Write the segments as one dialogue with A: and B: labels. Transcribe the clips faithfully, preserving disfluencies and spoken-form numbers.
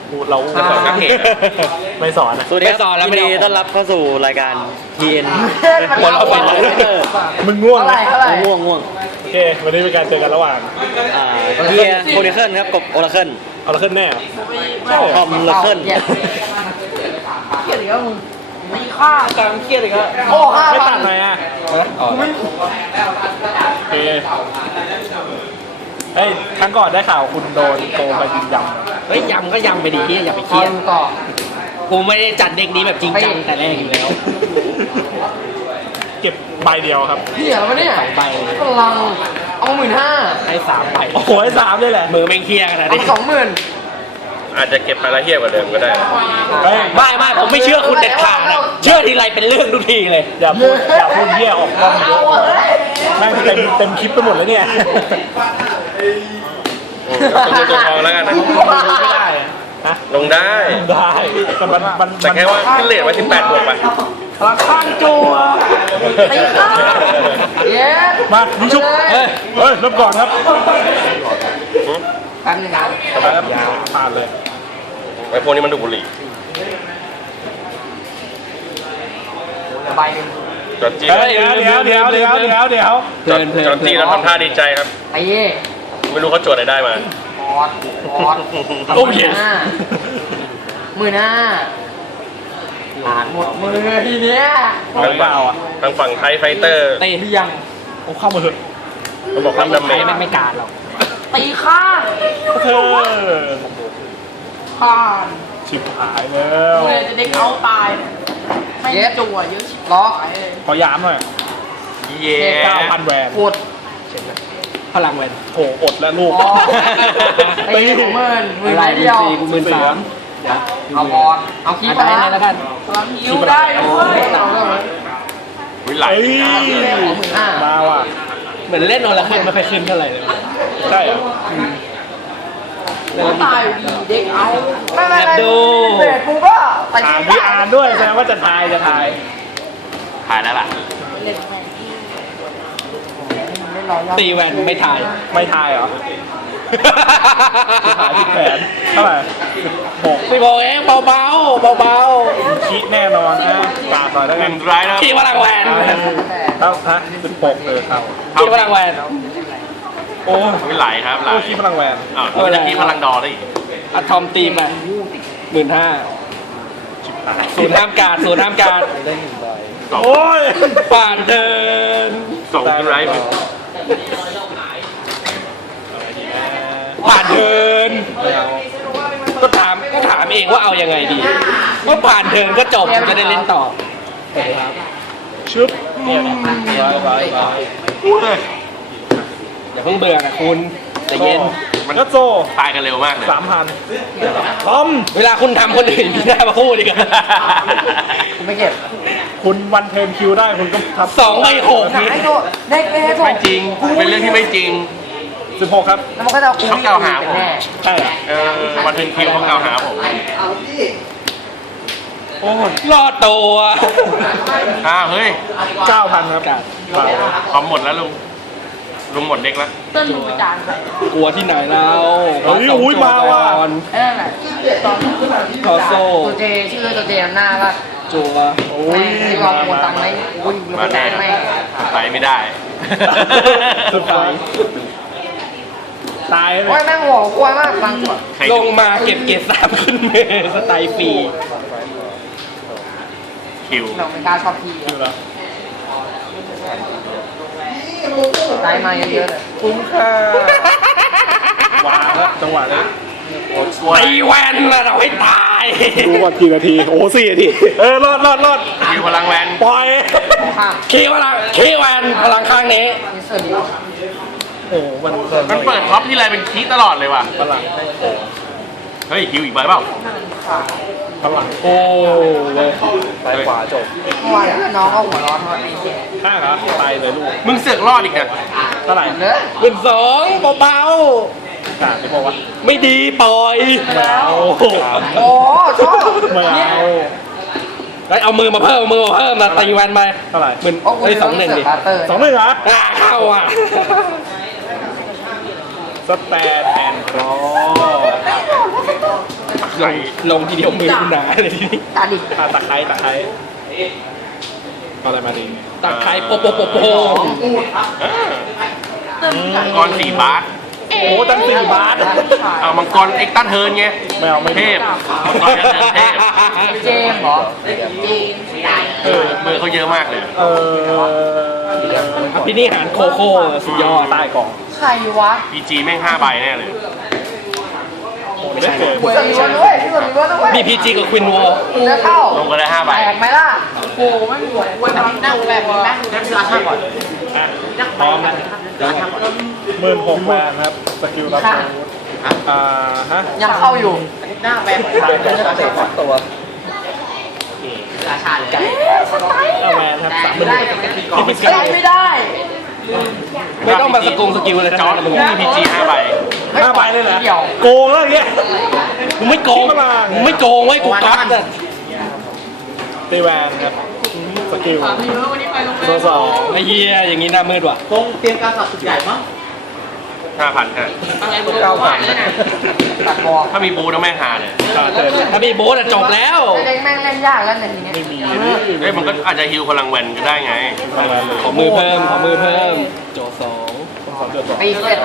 A: เราสอนนักเอกไม่สอนอ่ะ
B: สวัสดีครับยินดีต้อนรับเข้าสู่รายการ ที เอ็น
A: คนเราเป็น มึงง่วงไหม
B: ง่วงง่วง
A: โอเควันนี้เป็นการเจอกันระหว่าง
B: อ่าเกียร์โคนิเคิลครับกับโอราเคิล
A: เอาละขึ้นแน่ใช่
B: คอมลาเคิล
C: เครียดอีกแล้วมึงมีค่าก
B: ลางเครียดอีกแล้ว
C: โอ้ห้า
A: ไม่
C: พั
A: ตั
C: น
A: ดหน่อยอ่ะ
B: อ๋อ
A: โอเคเฮ้ยครั้งก่อนได้ข่าวคุณโดนโกงไปยิงยำ
D: เฮ้ยยำก็ยำไปดิอย่าไปเค
C: คอ
D: รีย
C: น
D: ด
C: ต่อ
D: กูไม่ได้จัดเด็กนี้แบบจริงจังแต่แรกอยู่แล้ว
A: เก็บใบเดียวครับ
C: เหี้ยแล้วเนี่ย
D: สองใบ
C: พลังเอาหมื่นห้า
D: ให้สามใบ
A: โอ้โหให้สามเลยแหละ
D: มือแม่งเครียดขนาด
C: เอา
D: นี้
C: สองหมื่น
E: อาจจะเก็บไปแล้วเฮี้ยกว่าเดิมก็ได้นะ
A: เฮ้ย
D: ไม่ไม่ผมไม่เชื่อคุณเด็ดขาดอะเชื่อทีไรเป็นเรื่องทุกทีเลย
A: อย่าพูดอย่าพูดเหี้ยออกกล้องเยอะแม่งเต็มเต็มคลิปไปหมดแล้วเนี่ย
E: ตัวเงินตัวทองแล้วกันนะ
A: ไม่ได้ฮะ
E: ลงได้
A: ได้แต่มันมัน
E: แต่แค่ว่าขึ้นเลทไว้สิบแปดบวกไป
C: พลังข้างจัวตีข้างเย้
A: มาลุงชุบเฮ้ยเฮ้ยเริ่มก่อนครับ
C: แป๊บนึงครับ
A: ไปครับผ่านเลย
E: ไอ้พวกนี้มันดูดบุหรี่
C: ใบหนึ่ง
E: จอร์จี้
A: เฮ้ยเดี๋ยวเดี๋ยวเดี๋ยวเดี๋ยวเดี๋ยวเดี๋ยว
D: เพลินเพลิน
E: จอร์จี้แล้วทำท่าดีใจครับ
C: ตี
E: ไม่รู้เขาโจทย์อะไรได้มา
C: พอดพอด
D: โอ้เห็น
C: ห้าหมื่นห้าผ่านหมดมือทีเนี้ย
A: เอาเปล่าอ่ะ
E: ทางฝั่งไทยไฟเตอร์
D: เตะ
C: เรียง
A: โอ้เข้ามาเถอะ
E: เขาบอกทำดาเมจ
D: ไม่ไม่การหรอก
C: ตีข้าง
A: เธอ
C: ผ่าน
A: ชิบหายแล้ว
C: เลยจะเด็กเอาตายไม่จั่วเยอะชิบล็อก
A: ขอยามหน่อย
E: เย่
A: เก้าพันแหวน
C: กด
D: พลังแวน
A: โถอดแล้วลูก
C: อ๋อตีหนึ่งหมื่นหมื่น
D: อะไร
C: เดียว
D: กูหมื่นสามเดี๋ยว
C: เอาบอลเอาคี
D: อ่ะ
C: บ
D: ได้
C: มา
D: เลยแล้วกัน
C: ฮิวได้ด้วยเอาเลย
E: วิไหล
A: เฮ้ย
C: เอาหมื่นห้า
A: มาว่ะ
D: เหมือนเล่นโอราเคิลไม่ค่อยขึ้นเท่าไหร่เลย
A: ใช่เหรอ
C: ตายดีเด็กเอาไม่ไม่
D: แอบ
C: ไม่
D: ดู
C: เด็กกูก็ไป
A: อ่าน
C: ที่
A: มีอ่านด้วยแสดงว่าจะทายจะทาย
E: หายแล้วล่ะ
D: ตีแวนไม่ทาย
A: ไม่ทายเหรอหายผิดแผนเท่าไหร่สิบหก
D: พี่บอกเองเบาเบาเบาเบา
A: คิดแน่นอนนะกาดหน่อยแล้ว
E: ห
A: กั
E: นึ่
A: น
E: งร้ายนะ
D: ๆขี่พลังแวน
A: เท่าฮะสิบหกเลยครับ
D: ขี่พลังแวน
A: โอ้ย
E: วิไหลครับไหล
A: โอ้คิดพลังแหวน
E: อ้าวแล้วจะคีพลังดอได้อีก
D: อะทอมตีมาหมื่นห้า
A: ชิบหาย
D: ศูนย์ห้ามการศูนย์ห้ามการ
E: สอง
A: โอ้ย
D: ผ่านเดิน
E: สองคิวไรไป
D: ผ่านเดิน
A: ไม่เอา
D: ก็ถามก็ถามเองว่าเอายังไงดีว่าผ่านเดินก็จบจะได้เล่นต่อ
A: ชึบเนี่ยไว้ไว้ไว้
D: อย่าเพิ่งเบื่อนะคุณใจเย็น
A: มันก็โซ่
E: ตายกันเร็วมากเลย
A: สามพันทอม
D: เวลาคุณทำคนอื่นมีหน้ามาพูดดีกว่า
C: กูไม่เก็บ
A: คุณวันเทมคิวได้คุณก็ทำ
D: สองใบหก
C: หายตัวเด็กเอ้ตัว
E: ไม่จริง เป็นเรื่องที่ไม่จริง
A: สิบหกครับ
C: แล้วมันก็จะเอากู
E: เขากล่าวหาผม
C: แน่
A: ใช่เหรอ
E: เออวันเป็นคิวเขากล่าวหาผม
A: โอ้ย
D: รอดตัว
E: อ้าวเฮ้ย
A: เก้าพันครับเปล่า
E: พร้อมหมดแล้วลุง ลุงหมดเด็กแล้ว
C: ต้นมึงไปจานไป
D: กลัวที่ไหนเรา
A: เฮ้ยอุ้ยมาว่ะ
C: เอ้นั่นแหละตอน
D: ทอโซ่
C: ตัวเจชื่อตัวเจนำหน้าว่า
D: จัว
A: โอ้
C: แม่
A: ย
C: งที่เราโอนตังค์ไหมอุ้ยเรา
E: มา
C: ไป
E: แน่
C: จ่ายแม่ง
E: ไปไม่ได้
A: สุดท้ายตายเล
C: โอ้ย
A: ย
C: แม่งหัวกลัวมากฟังก่อน
E: ใคร
D: ลงมาเก็บเกรดสามขึ้นมือสไตล์ฟรี
E: คิว
C: เราไม่กล้าชอบพี่
A: อยู่แล้ว
C: ตายมาเยอะๆเลย
A: คุ้มค่าวางแล้วจังหวะนี้
D: ตีแวนนะเราให้ตาย
A: ดูก่อนกี่นาที โอ้สี่นาที เออ รอดรอดรอด
E: คิวพลังแวน
A: ปล่อย
C: ข้าม
D: คีพลังคีแวนพลังข้างนี้
C: นี่เสิร์ฟดี
A: โอ้มัน
E: มันเปิดท็อปที่ไรเป็นคีตลอดเลยว่ะ
A: พลัง
E: เฮ้ยคิวอีกใบเปล่า
A: พลัง
D: โอ้เลย
A: ซ้ายขวาจบ
C: เมื่อวานน้องก็หัวร้อนเพราะไอ้เหี้ย
A: ข้างเหรอตายเลยลูก
E: มึงเสือกรอดอีกนะ
A: เท่าไหร่
C: เนอะ
D: หมื่นสองเบาก
A: าดที่บอกว่า
D: ๆไม่ดีปล่อย
A: ไม่เอา
C: โอ้ชอบ
A: ไม่เอา
D: ไอ้เอามือมาเพิ่มเอามือมาเพิ่มนะตีแวนไป
A: เท่าไหร่
D: หมื่น
C: โอ้กู
D: ไอ้ยสองหนึ่งดิ
C: บาร์เตอร์
A: สองหนึ่งเหรอ
D: อ่าเข้าอ่ะ
A: สแตนแอนด์รอ
E: ไคร้
D: ลงทีเดียวมือคุณหนาเลยทีนี้
C: ตาดิ
A: อ่ะตะไคร้ตะไคร้เอาอะไรมาดี
D: ตะไคร้โปโปโปโป
E: มังกรสี่บาท
A: โอ้ตั้งสี่บาท
E: เอามังกรเอ็กตันเทิร์นไง
A: ไม่เอาไม่
E: เทพมังกรเอ็กตันเทพ
C: เจมส์เหรอ
E: เออมือเขาเยอะมากเลย
A: เออ
D: พี่นี่หารโคโค่สุดยอด
A: ใต้กล่อง
C: ใครวะ
E: พีจีแม่งห้าใบแน่เลย
A: ไม่ได้เจอ
C: ส่วนมีวันด้วยส่วนมีวันด้วย
D: มีพีจีกับควินวอล
C: จะเข้า
E: ลงกันเลยห้าใบ
C: แตกไหมล่ะโอ้ไม่หมดเว้ยแบบนั่งแบบนี้นั่งนั่งราคาก่อน
A: อ่ะพร้อมนะหมื่นหกแวนครับสกิลรับอาวุธอ่าฮะ
C: ยังเข้าอยู่หน้าแบบ
A: ใช่ใช่ใช่
B: ตัว
C: ราชาเลย
A: เอาแวนครับสามหมื่น
C: ไม่ได้ไม่ได้
D: ไม่ต้องมาสกงสกิลเลย
E: จอร์ด
D: นะ
E: มึ
D: มึ
E: ง
D: ง
E: มีพีจีห้าใบ
A: ห้าใบเลยนะ
C: เดี่ยว
A: โกงแล้วอย่างเงี้ย
D: มึงไม่โกง
A: คิดมาล่ะ
D: มึงไม่โกงไว้กูก๊อตอะ
A: ตีแวนครับสกิลตัวสอง
D: ไอ้เหี้ยอย่างงี้หน้ามืดว่ะ
C: คงเตรียมการสับสุดใหญ่มั้ง
E: ห้าพันฮะ
A: เก้าพัน
C: ตัดบอล
E: ถ้ามีบูต้องแม่งหาเลย
A: อ่าเจอ
D: ถ้ามีโบ๊ทอะจบแล้ว
C: เล่นแม่งเล่นยากแล้วเนี่ยทีเนี้ย
A: ไม่มี
E: เฮ้ยมันก็อาจจะฮิวพลังแวนก็ได้ไง
A: ทำงานเลย
D: ขอมือเพิ่ม ขอมือเพิ่ม โจสอง
A: สองเดือนสอง
C: ปีเสร็จ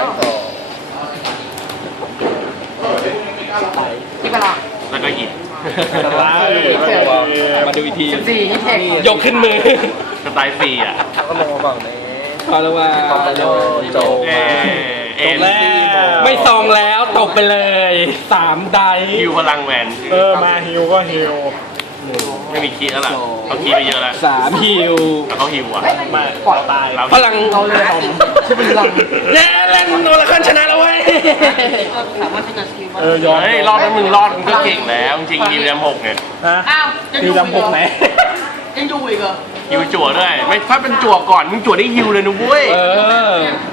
C: ที่เวลา
E: แล้วก็หิน
A: ร้าย
D: มาดูอีกที
C: สิบสี่ฮิตเทค
D: ยกขึ้นมือ
E: สไตล์ฟรีอ่ะ
B: ก็ลงมาฝั่งนี้
D: พอแล้วว่าโดนโจ
E: เอเอ็
A: จบ
E: น
A: แล้ว
D: ไม่ซองแล้วตกไปเลยสามได
E: ฮิวพลังแวน
A: เออมาฮิวก็ฮิว
E: ไม่มีคีย์แล้วล่ะเขาคีย์ไปเยอะแล้ว
D: สามฮิว
E: แล้วเขาฮิวอ่ะ
A: มาปล่อยตาย
E: เรา
D: พลัง
C: เราเลยที่เป็นลัง
D: เย้เล่นโนละคันชนะแล้วเว้ย
C: สามารถที่จะสกิล
A: เออยอม
E: เฮ้ยรอบนั้นมึงรอดมึงก็เก่งแล้วจริงๆฮิวแรมหกเนี่ย
A: ฮะ
C: อ้าว
A: ฮิวจำหกไหน
C: ยังดูอีกเหรอ
E: ฮิวจั่วด้วยไม่ถ้าเป็นจั่วก่อนมึงจั่วได้ฮิวเลยนะเว้ย
D: เออ